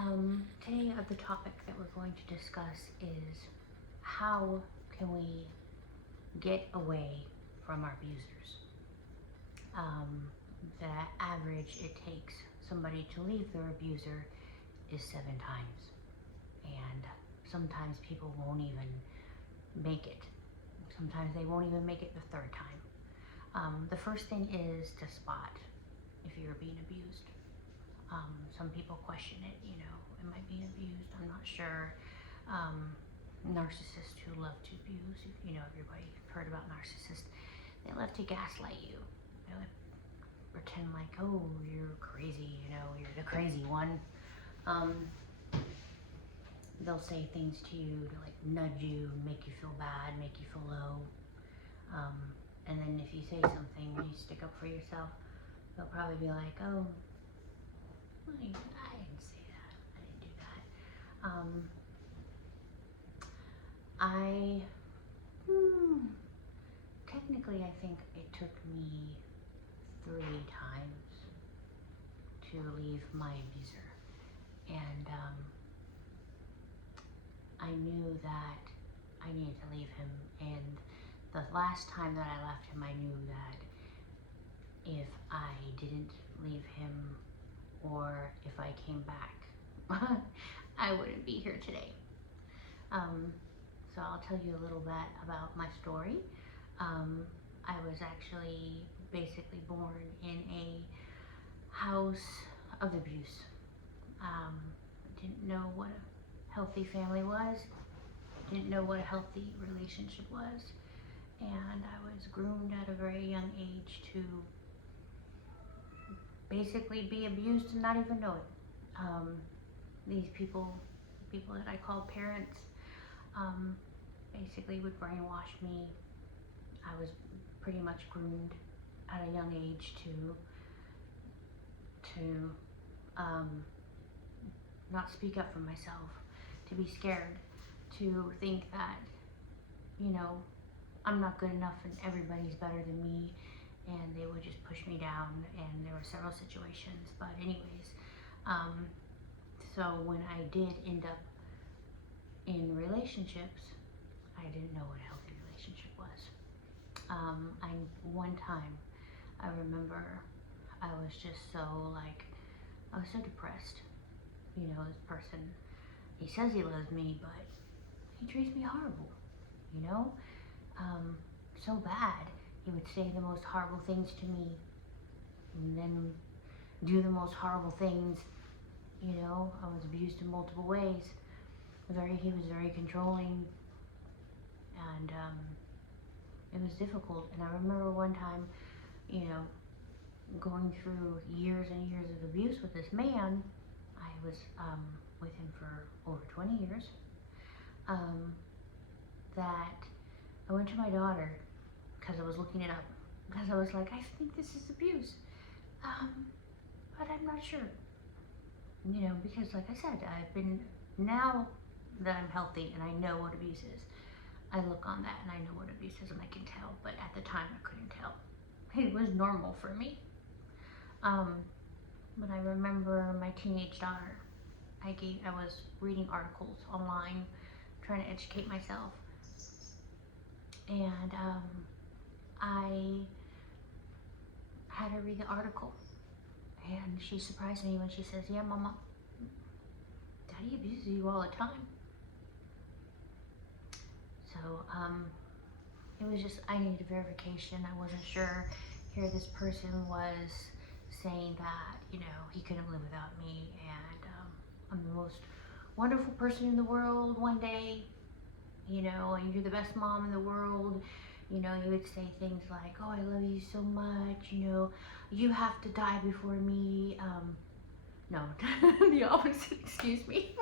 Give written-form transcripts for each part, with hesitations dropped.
Today the topic that we're going to discuss is how can we get away from our abusers. The average it takes somebody to leave their abuser is 7 times, and sometimes people won't even make it. Sometimes they won't even make it the 3rd time. The first thing is to spot if you're being abused. Some people question it, am I being abused? I'm not sure. Narcissists who love to abuse, everybody heard about narcissists. They love to gaslight you. They like pretend like, oh, you're crazy, you're the crazy one. They'll say things to you to like nudge you, make you feel bad, make you feel low. And then if you say something or you stick up for yourself, they'll probably be like, oh, I didn't say that. I didn't do that. Technically, I think it took me 3 times to leave my abuser. And I knew that I needed to leave him. And the last time that I left him, I knew that if I didn't leave him, or if I came back, I wouldn't be here today. So I'll tell you a little bit about my story. I was actually basically born in a house of abuse. Didn't know what a healthy family was, didn't know what a healthy relationship was, and I was groomed at a very young age to basically be abused and not even know it. These people that I called parents, basically would brainwash me. I was pretty much groomed at a young age to not speak up for myself, to be scared, to think that, I'm not good enough and everybody's better than me, and they would just push me down. And there were several situations, but anyways, so when I did end up in relationships, I didn't know what a healthy relationship was. One time, I remember I was just I was so depressed. This person, he says he loves me, but he treats me horrible, so bad. He would say the most horrible things to me, and then do the most horrible things. I was abused in multiple ways. He was very controlling, and it was difficult. And I remember one time, going through years and years of abuse with this man. I was with him for over 20 years. That I went to my daughter because I was looking it up, because I was like, I think this is abuse, but I'm not sure. Because like I said, now that I'm healthy and I know what abuse is, I look on that and I know what abuse is and I can tell, but at the time I couldn't tell. It was normal for me. But I remember my teenage daughter, I was reading articles online, trying to educate myself, and I had her read the article, and she surprised me when she says, yeah, Mama, Daddy abuses you all the time. So it was just, I needed verification. I wasn't sure. Here this person was saying that, he couldn't live without me, and I'm the most wonderful person in the world one day, and you're the best mom in the world. He would say things like, oh, I love you so much, you have to die before me. No, the opposite, excuse me.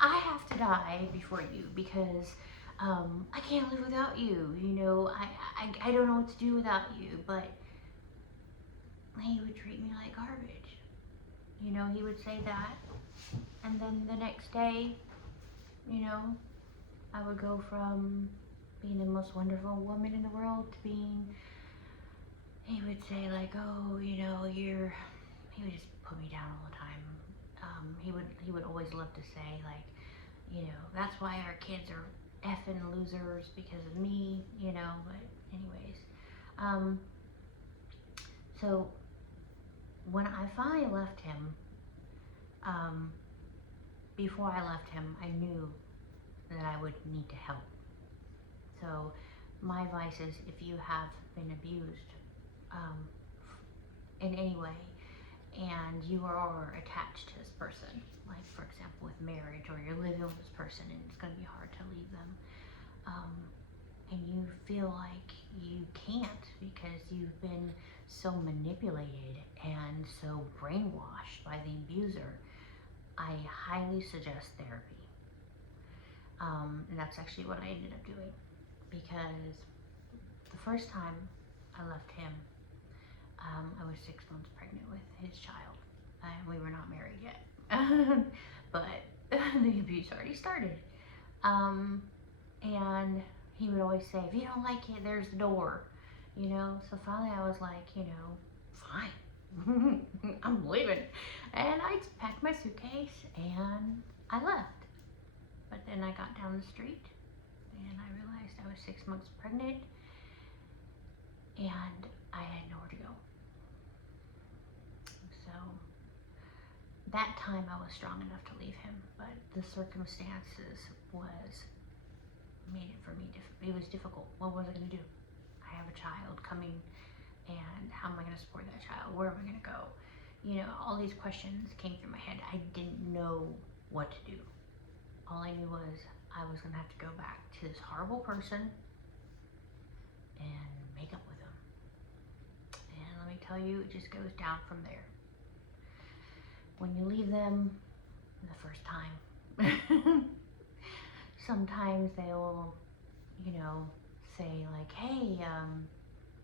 I have to die before you because I can't live without you, I don't know what to do without you. But he would treat me like garbage. He would say that, and then the next day, I would go from being the most wonderful woman in the world to being, he would say like, oh, he would just put me down all the time. He would always love to say, like, you know, that's why our kids are effing losers because of me, you know. But anyways, um, so when I finally left him, um, before I left him, I knew that I would need to help. So my advice is, if you have been abused um, in any way, and you are attached to this person, like for example with marriage, or you're living with this person and it's going to be hard to leave them, and you feel like you can't because you've been so manipulated and so brainwashed by the abuser, I highly suggest therapy. And that's actually what I ended up doing, because the first time I left him, I was 6 months pregnant with his child, and we were not married yet. But the abuse already started. And he would always say, if you don't like it, there's the door, you know. So finally I was like, you know, fine, I'm leaving. And I packed my suitcase and I left. But then I got down the street and I realized I was 6 months pregnant and I had nowhere to go. So that time I was strong enough to leave him, but the circumstances made it for me. It was difficult. What was I going to do? I have a child coming, and how am I going to support that child? Where am I going to go? You know, all these questions came through my head. I didn't know what to do. All I knew was I was going to have to go back to this horrible person and make up with him. And let me tell you, it just goes down from there. When you leave them the first time, sometimes they'll, you know, say like, hey,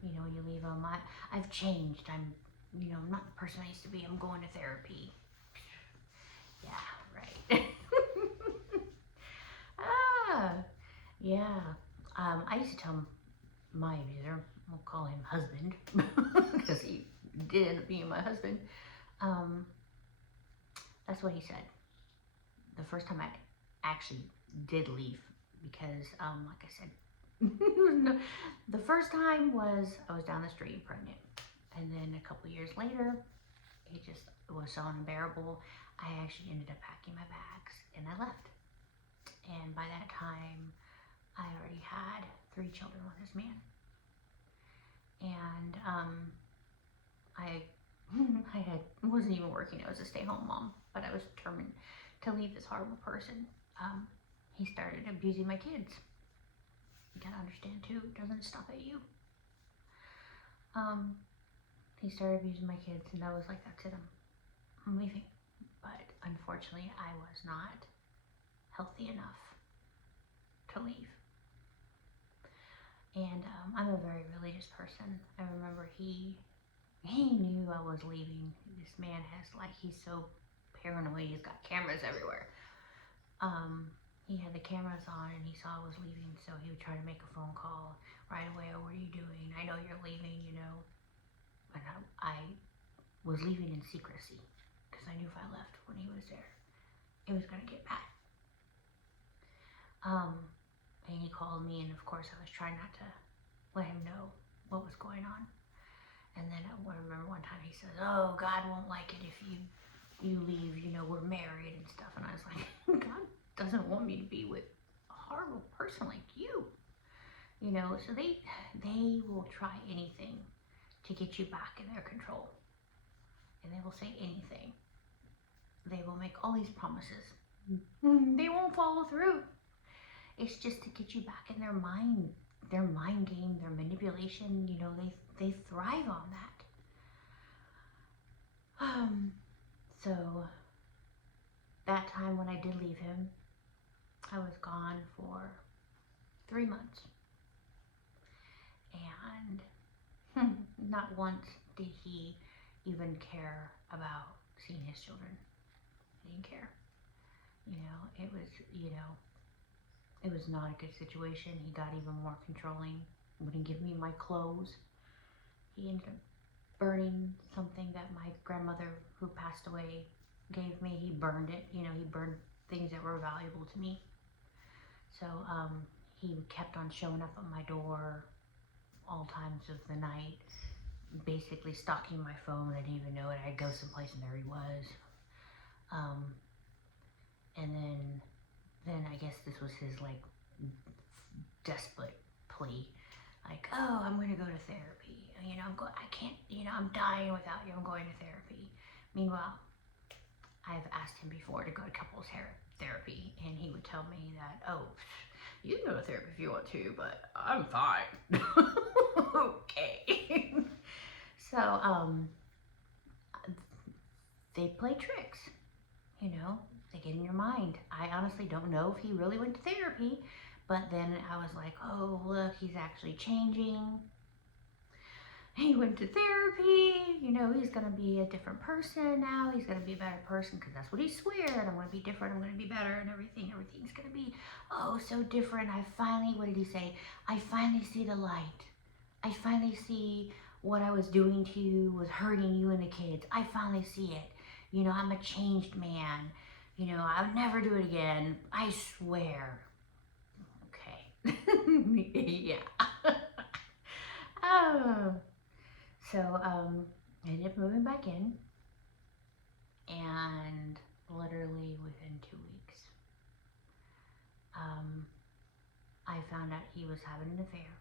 you know, you leave them, I've changed. I'm, you know, I'm not the person I used to be. I'm going to therapy. Yeah, right. Yeah. I used to tell my abuser, we'll call him husband, because he did end up being my husband. That's what he said. The first time I actually did leave, because, like I said, the first time was I was down the street pregnant, and then a couple years later, it was so unbearable. I actually ended up packing my bags and I left. And by that time, I already had 3 children with this man. And I wasn't even working. I was a stay-home mom, but I was determined to leave this horrible person. He started abusing my kids. You gotta understand too, it doesn't stop at you. He started abusing my kids, and I was like, that's it, I'm leaving. But unfortunately, I was not healthy enough to leave. And I'm a very religious person. I remember he knew I was leaving. This man he's so paranoid. He's got cameras everywhere. He had the cameras on and he saw I was leaving, so he would try to make a phone call right away. Oh, what are you doing? I know you're leaving, you know. And I was leaving in secrecy, because I knew if I left when he was there, it was going to get bad. And he called me, and of course I was trying not to let him know what was going on. And then I remember one time he says, oh, God won't like it if you leave, you know, we're married and stuff. And I was like, God doesn't want me to be with a horrible person like you. You know, so they will try anything to get you back in their control. And they will say anything. They will make all these promises. They won't follow through. It's just to get you back in their mind game, their manipulation. You know, they thrive on that. So that time when I did leave him, I was gone for 3 months. And not once did he even care about seeing his children. He didn't care. You know, it was not a good situation. He got even more controlling. Wouldn't give me my clothes. He ended up burning something that my grandmother, who passed away gave me. He burned it. You know, he burned things that were valuable to me. So he kept on showing up at my door all times of the night, basically stalking my phone. I didn't even know it. I'd go someplace and there he was. And then I guess this was his like desperate plea, like, oh, I'm going to go to therapy. You know, I can't. You know, I'm dying without you. I'm going to therapy. Meanwhile, I've asked him before to go to couples therapy, and he would tell me that, oh, you can go to therapy if you want to, but I'm fine. Okay. So they play tricks. You know, they get in your mind. I honestly don't know if he really went to therapy, but then I was like, oh, look, he's actually changing. He went to therapy, you know, he's going to be a different person now. He's going to be a better person because that's what he sweared. I'm going to be different. I'm going to be better and everything. Everything's going to be, oh, so different. I finally, what did he say? I finally see the light. I finally see what I was doing to you was hurting you and the kids. I finally see it. You know, I'm a changed man. You know, I would never do it again. I swear. Okay. Yeah. So I ended up moving back in, and literally within 2 weeks, I found out he was having an affair.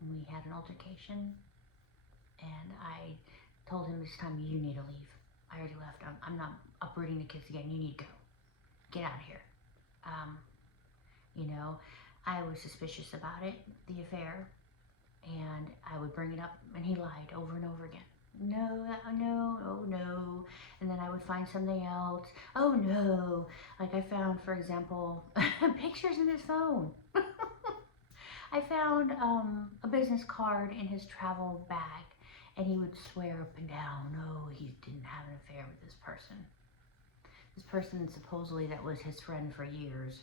We had an altercation, and I told him, this time you need to leave. I already left. I'm not uprooting the kids again. You need to go. Get out of here. You know, I was suspicious about it, the affair, and I would bring it up, and he lied over and over again. No, no, oh no. And then I would find something else. Oh no. Like I found, for example, pictures in his phone. I found a business card in his travel bag, and he would swear up and down, no, he didn't have an affair with this person. This person supposedly that was his friend for years,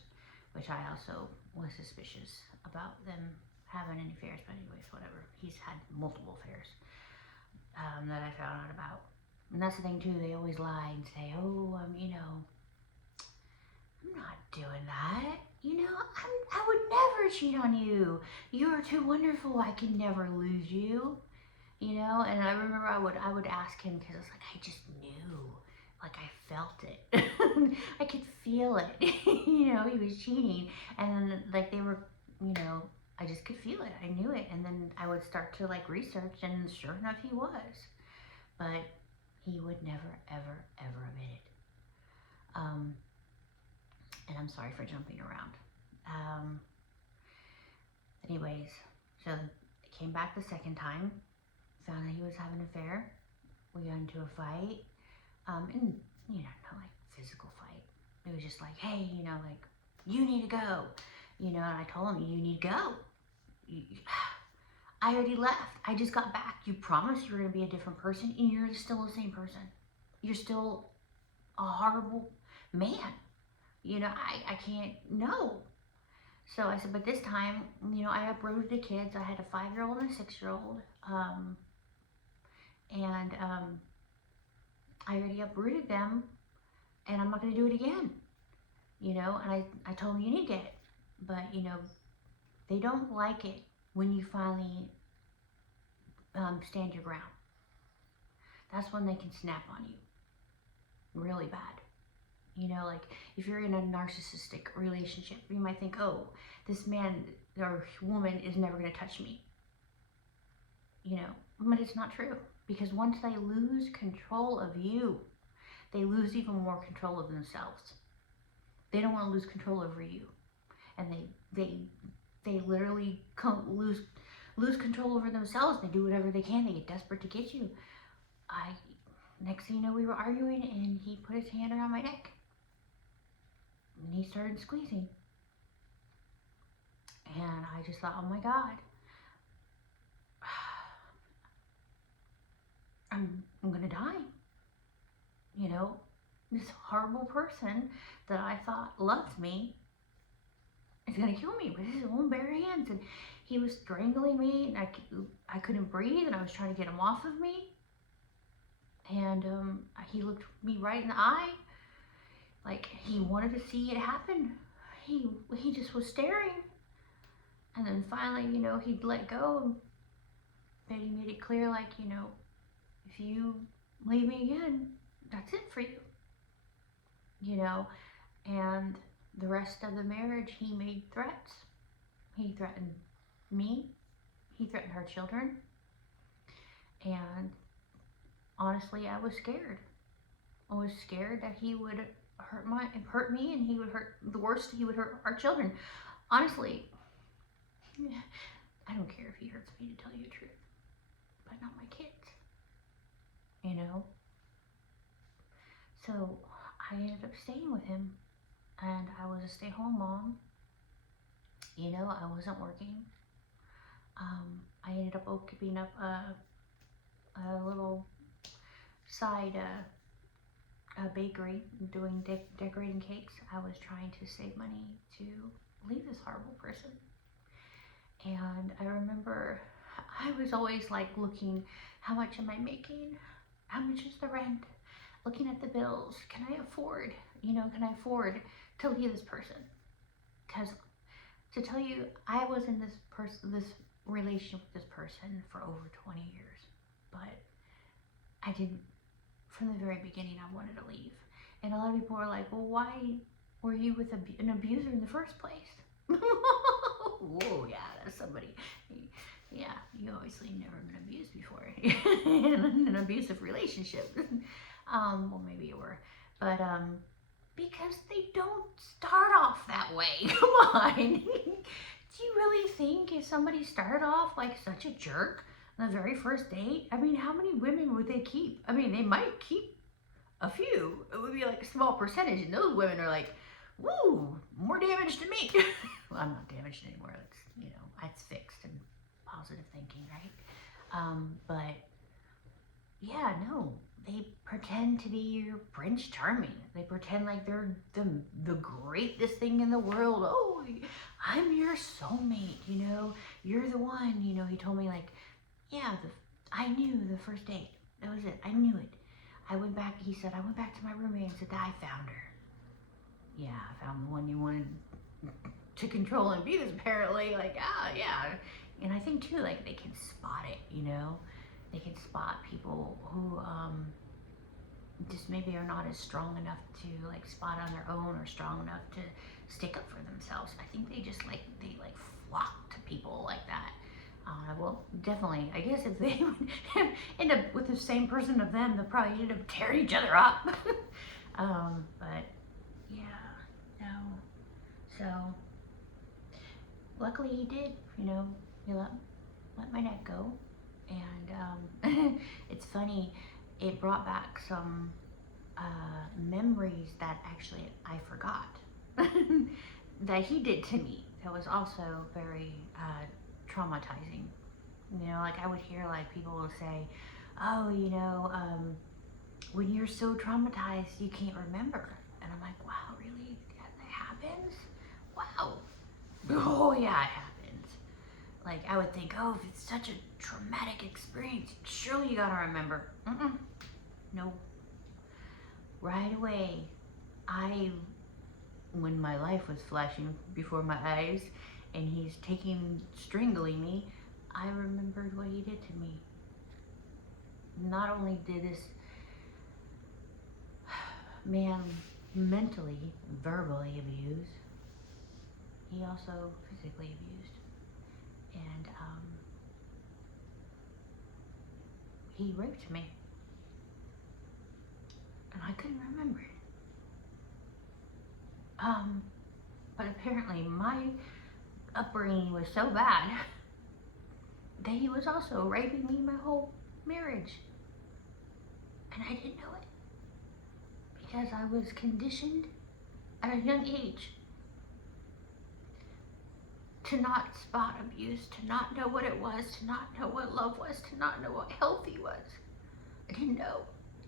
which I also was suspicious about them having any affairs, but anyways, whatever. He's had multiple affairs that I found out about. And that's the thing too, they always lie and say, oh, you know, I'm not doing that. You know, I would never cheat on you. You're too wonderful. I can never lose you. You know, and I remember I would ask him because I was like, I just knew. Like I felt it. I could feel it. You know, he was cheating. And then like they were, you know, I just could feel it. I knew it. And then I would start to like research, and sure enough he was. But he would never, ever, ever admit it. And I'm sorry for jumping around. Anyways, so I came back the second time, found that he was having an affair. We got into a fight. And, you know, not like physical fight. It was just like, hey, you know, like, you need to go. You know, and I told him, you need to go. I already left. I just got back. You promised you were going to be a different person, and you're still the same person. You're still a horrible man. You know, I can't, no. So I said, but this time, you know, I uprooted the kids. I had a 5-year-old and a 6-year-old. I already uprooted them, and I'm not going to do it again. You know, and I told them, you need to get it. But, you know, they don't like it when you finally stand your ground. That's when they can snap on you really bad. You know, like if you're in a narcissistic relationship, you might think, oh, this man or woman is never going to touch me. You know, but it's not true. Because once they lose control of you, they lose even more control of themselves. They don't want to lose control over you. And they literally lose control over themselves. They do whatever they can. They get desperate to get you. Next thing you know, we were arguing, and he put his hand around my neck. And he started squeezing. And I just thought, oh my God. I'm gonna die. You know, this horrible person that I thought loved me is gonna kill me with his own bare hands. And he was strangling me, and I couldn't breathe, and I was trying to get him off of me. And he looked me right in the eye, like he wanted to see it happen. He just was staring. And then finally, he'd let go. But he made it clear, like, if you leave me again, that's it for you. And the rest of the marriage, he made threats. He threatened me. He threatened our children. And honestly, I was scared. I was scared that he would hurt me, and he would hurt, the worst, he would hurt our children. Honestly, I don't care if he hurts me, to tell you the truth, but not my kids. So I ended up staying with him, and I was a stay-home mom. I wasn't working. I ended up opening up a little side bakery, doing decorating cakes. I was trying to save money to leave this horrible person. And I remember I was always like looking, how much am I making? How much is the rent? Looking at the bills. Can I afford, can I afford to leave this person? Because to tell you, I was in this relationship with this person for over 20 years. But I didn't, from the very beginning, I wanted to leave. And a lot of people are like, well, why were you with an abuser in the first place? Whoa, yeah, that's somebody. Yeah, you obviously never been abused before in an abusive relationship. Well, maybe you were, but because they don't start off that way. Come on. Do you really think if somebody started off like such a jerk on the very first date? I mean, how many women would they keep? I mean, they might keep a few. It would be like a small percentage, and those women are like, woo, more damage to me. Well, I'm not damaged anymore. It's, it's fixed and positive thinking, right? But yeah, no, they pretend to be your Prince Charming. They pretend like they're the greatest thing in the world. Oh, I'm your soulmate, you're the one. He told me, like, yeah, I knew the first date. That was it. I knew it. He said, I went back to my roommate and said, I found her. Yeah, I found the one you wanted to control and abuse, apparently. Like, yeah. And I think, too, like, they can spot it, They can spot people who just maybe are not as strong enough to, like, spot on their own, or strong enough to stick up for themselves. I think they just, like, flock to people like that. Well, definitely, I guess if they would end up with the same person of them, they'll probably end up tearing each other up. But yeah, no. So luckily he did, he let my neck go. And it's funny, it brought back some memories that actually I forgot that he did to me. That was also very traumatizing. Like I would hear, like, people will say, oh, when you're so traumatized you can't remember. And I'm like, wow, really? That happens? Wow. Oh yeah, it happens. Like, I would think, oh, if it's such a traumatic experience, surely you gotta remember. No. Right away, when my life was flashing before my eyes and he's strangling me, I remembered what he did to me. Not only did this man mentally, verbally abuse, he also physically abused. And he raped me. And I couldn't remember it. But apparently my upbringing was so bad that he was also raping me my whole marriage. And I didn't know it. Because I was conditioned at a young age to not spot abuse, to not know what it was, to not know what love was, to not know what healthy was. I didn't know.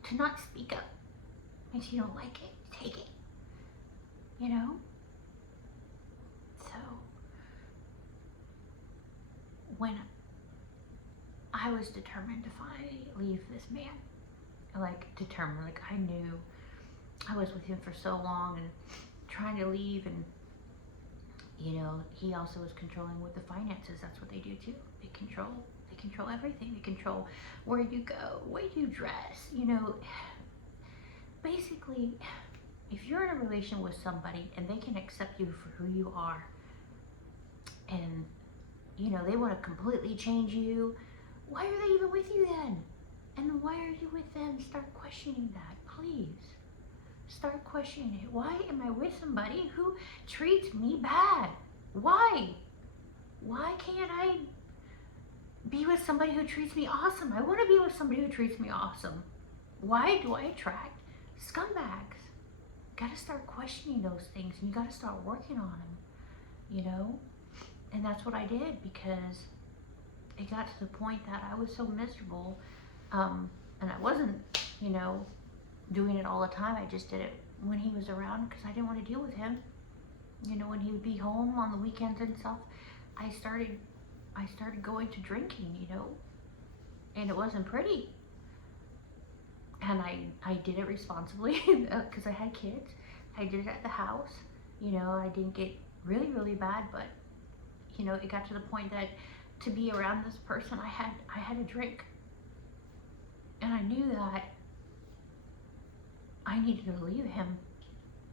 To not speak up. If you don't like it, take it. So, when I was determined to finally leave this man like determined. Like I knew I was with him for so long and trying to leave, and you know, he also was controlling with the finances. That's what they do too. They control everything. They control where you go, what you dress, you know. Basically, if you're in a relation with somebody and they can accept you for who you are, and you know, they want to completely change you, why are they even with you then? And why are you with them? Start questioning that, please. Start questioning it. Why am I with somebody who treats me bad? Why? Why can't I be with somebody who treats me awesome? I want to be with somebody who treats me awesome. Why do I attract scumbags? Gotta start questioning those things, and you gotta start working on them, you know? And that's what I did, because it got to the point that I was so miserable, and I wasn't, you know, doing it all the time. I just did it when he was around because I didn't want to deal with him. You know, when he would be home on the weekends and stuff, I started going to drinking, you know, and it wasn't pretty. And I did it responsibly because I had kids. I did it at the house. You know, I didn't get really, really bad, but you know, it got to the point that to be around this person, I had a drink. And I knew that I needed to leave him.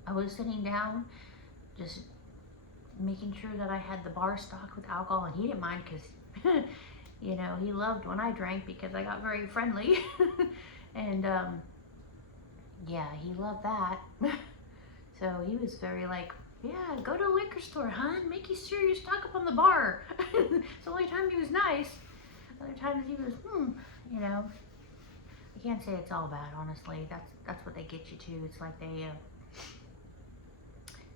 I was sitting down, just making sure that I had the bar stocked with alcohol, and he didn't mind because, you know, he loved when I drank because I got very friendly. And, yeah, he loved that. So he was very like, yeah, go to a liquor store, hon. Make sure you stock up on the bar. It's the only time he was nice. Other times he was, you know. I can't say it's all bad, honestly. That's what they get you to. It's like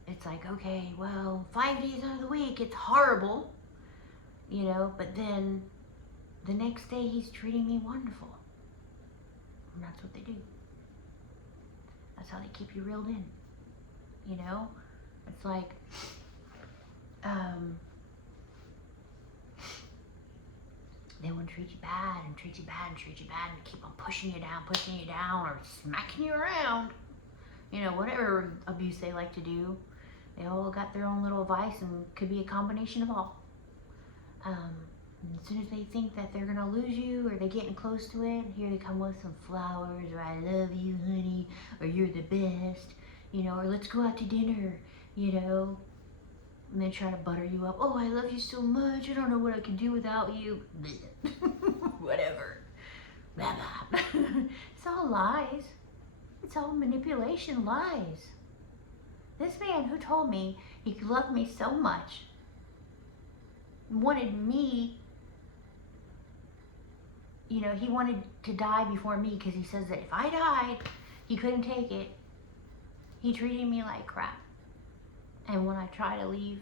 it's like, okay, well, 5 days out of the week, it's horrible, you know, but then the next day he's treating me wonderful. And that's what they do. That's how they keep you reeled in, you know? It's like, they want to treat you bad and treat you bad and treat you bad and keep on pushing you down or smacking you around. You know, whatever abuse they like to do. They all got their own little vice, and could be a combination of all. As soon as they think that they're going to lose you or they're getting close to it, here they come with some flowers, or I love you, honey, or you're the best, you know, or let's go out to dinner, you know. And they try to butter you up. Oh, I love you so much. I don't know what I can do without you. Whatever. Blah, blah. It's all lies. It's all manipulation, lies. This man who told me he loved me so much, wanted me, you know, he wanted to die before me because he says that if I died, he couldn't take it. He treated me like crap. And when I try to leave,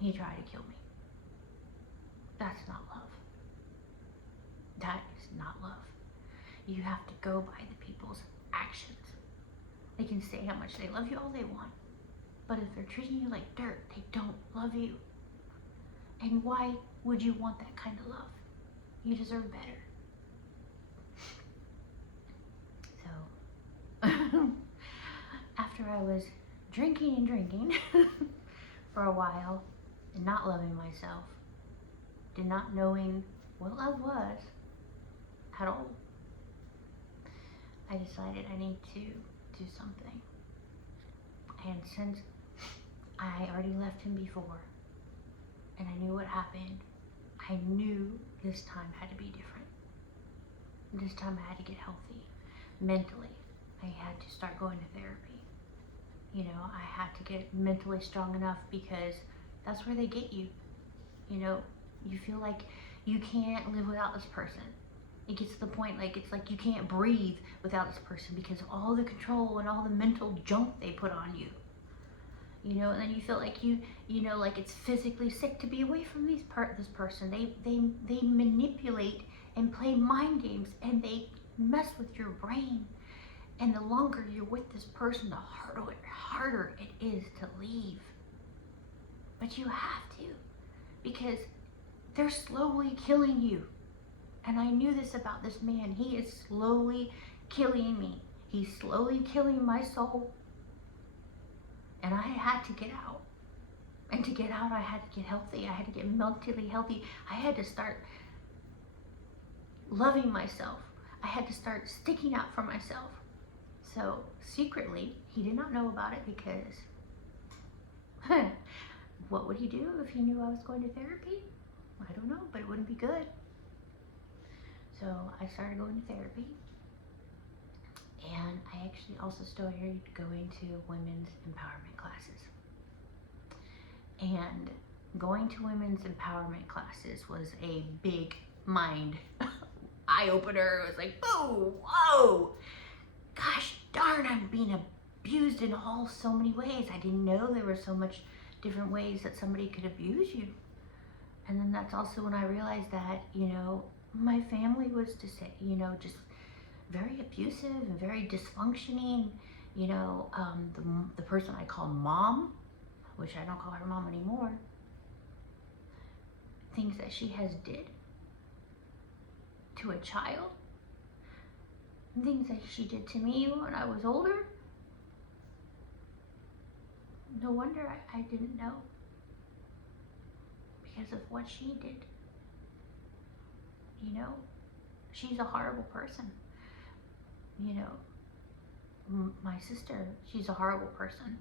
he tried to kill me. That's not love. That is not love. You have to go by the people's actions. They can say how much they love you all they want, but if they're treating you like dirt, they don't love you. And why would you want that kind of love? You deserve better. So, after I was drinking and drinking for a while, and not loving myself, and not knowing what love was at all, I decided I need to do something. And since I already left him before, and I knew what happened, I knew this time had to be different. This time I had to get healthy mentally. I had to start going to therapy. You know, I had to get mentally strong enough, because that's where they get you. You know, you feel like you can't live without this person. It gets to the point like it's like you can't breathe without this person because of all the control and all the mental junk they put on you. You know, and then you feel like you know, like it's physically sick to be away from this person. They manipulate and play mind games, and they mess with your brain. And the longer you're with this person, the harder it is to leave. But you have to, because they're slowly killing you. And I knew this about this man. He is slowly killing me. He's slowly killing my soul. And I had to get out. And to get out, I had to get healthy. I had to get mentally healthy. I had to start loving myself. I had to start sticking out for myself. So secretly, he did not know about it because what would he do if he knew I was going to therapy? I don't know, but it wouldn't be good. So I started going to therapy. And I actually also started going to women's empowerment classes. And going to women's empowerment classes was a big mind eye-opener. It was like, oh, whoa, gosh darn, I'm being abused in so many ways. I didn't know there were so much different ways that somebody could abuse you. And then that's also when I realized that, my family was just very abusive and very dysfunctioning. The person I call mom, which I don't call her mom anymore, things that she has did to a child, things that she did to me when I was older. No wonder I didn't know, because of what she did. She's a horrible person. My sister, she's a horrible person.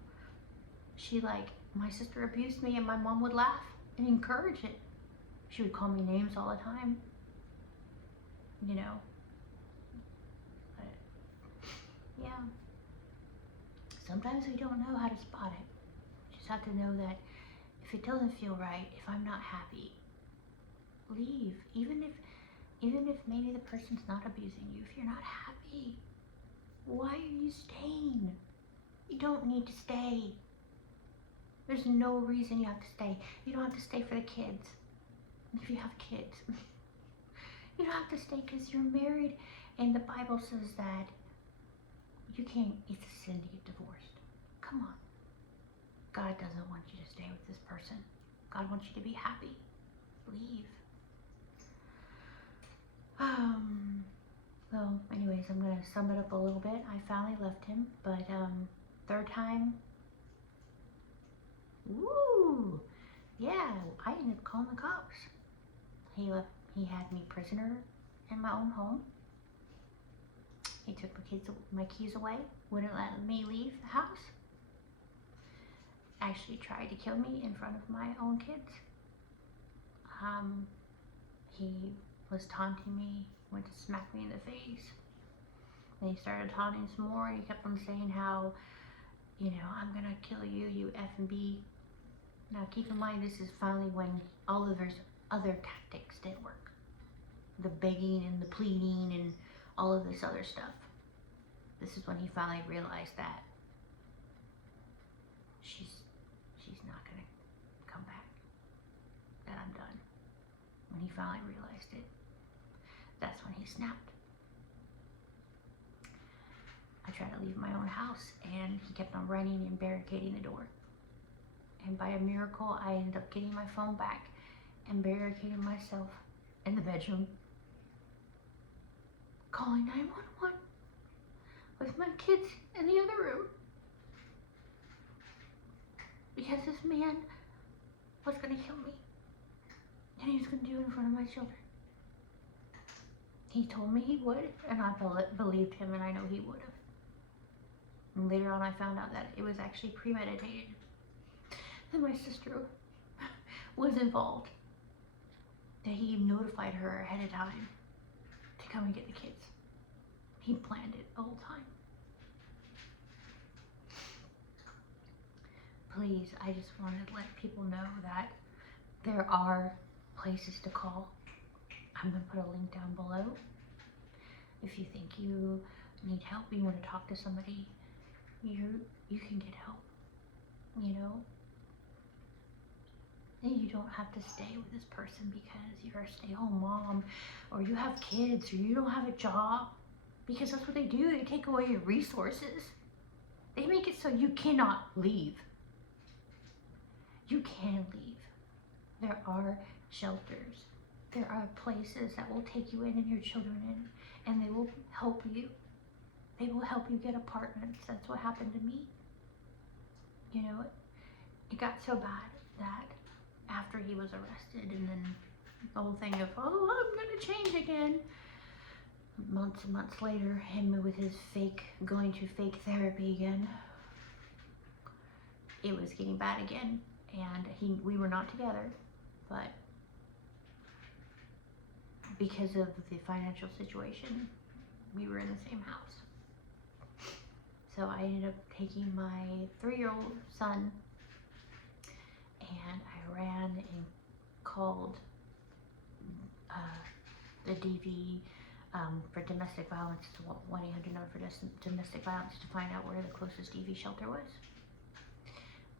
My sister abused me and my mom would laugh and encourage it. She would call me names all the time. But, yeah. Sometimes we don't know how to spot it. You just have to know that if it doesn't feel right, if I'm not happy, leave. Even if maybe the person's not abusing you, if you're not happy, why are you staying? You don't need to stay. There's no reason you have to stay. You don't have to stay for the kids. If you have kids, you don't have to stay because you're married, and the Bible says that it's a sin to get divorced. Come on. God doesn't want you to stay with this person. God wants you to be happy. Leave. So anyways, I'm going to sum it up a little bit. I finally left him, but third time, woo, yeah, I ended up calling the cops. He had me prisoner in my own home. He took my keys away, wouldn't let me leave the house. Actually tried to kill me in front of my own kids. He was taunting me, went to smack me in the face. Then he started taunting some more. He kept on saying how, I'm gonna kill you, you F and B. Now keep in mind, this is finally when all of his other tactics didn't work. The begging and the pleading and all of this other stuff. This is when he finally realized that she's not gonna come back. That I'm done. When he finally realized it, that's when he snapped. I tried to leave my own house and he kept on running and barricading the door. And by a miracle, I ended up getting my phone back and barricading myself in the bedroom, calling 911 with my kids in the other room, because this man was going to kill me, and he was going to do it in front of my children. He told me he would, and I believed him, and I know he would have. And later on I found out that it was actually premeditated, and my sister was involved, that he notified her ahead of time to come and get the kids. He planned it the whole time. Please, I just wanted to let people know that there are places to call. I'm going to put a link down below. If you think you need help, you want to talk to somebody, you can get help, And you don't have to stay with this person because you're a stay-home mom, or you have kids, or you don't have a job. Because that's what they do. They take away your resources. They make it so you cannot leave. You can leave. There are shelters. There are places that will take you in and your children in, and they will help you. they will help you get apartments. That's what happened to me. You know, it got so bad that after he was arrested, and then the whole thing of, oh, I'm gonna change again. Months and months later, him with his going to fake therapy again. It was getting bad again, and we were not together, but because of the financial situation, we were in the same house. So I ended up taking my 3-year-old son, and I ran and called the DV for domestic violence, 1-800 number for domestic violence, to find out where the closest DV shelter was.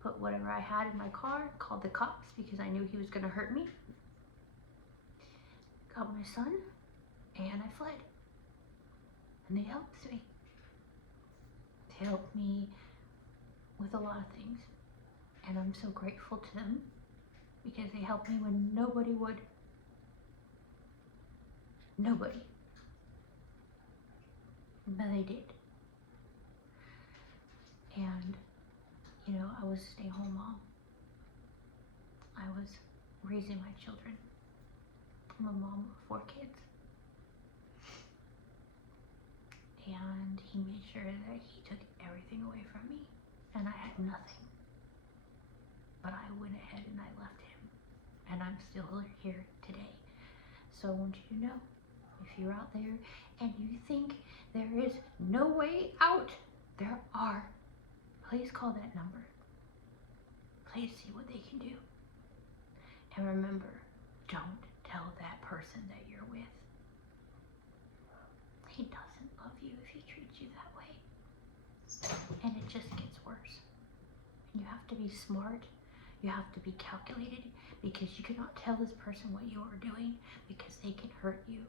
Put whatever I had in my car, called the cops because I knew he was going to hurt me. Got my son, and I fled. And they helped me. They helped me with a lot of things. And I'm so grateful to them because they helped me when nobody would. Nobody. But they did. And, you know, I was a stay-home mom. I was raising my children. I'm a mom of 4 kids. And he made sure that he took everything away from me. And I had nothing. But I went ahead and I left him. And I'm still here today. So I want you to know, if you're out there and you think there is no way out, there are. Please call that number. Please see what they can do. And remember, don't tell that person that you're with. He doesn't love you if he treats you that way. And it just gets worse. And you have to be smart. You have to be calculated, because you cannot tell this person what you are doing, because they can hurt you.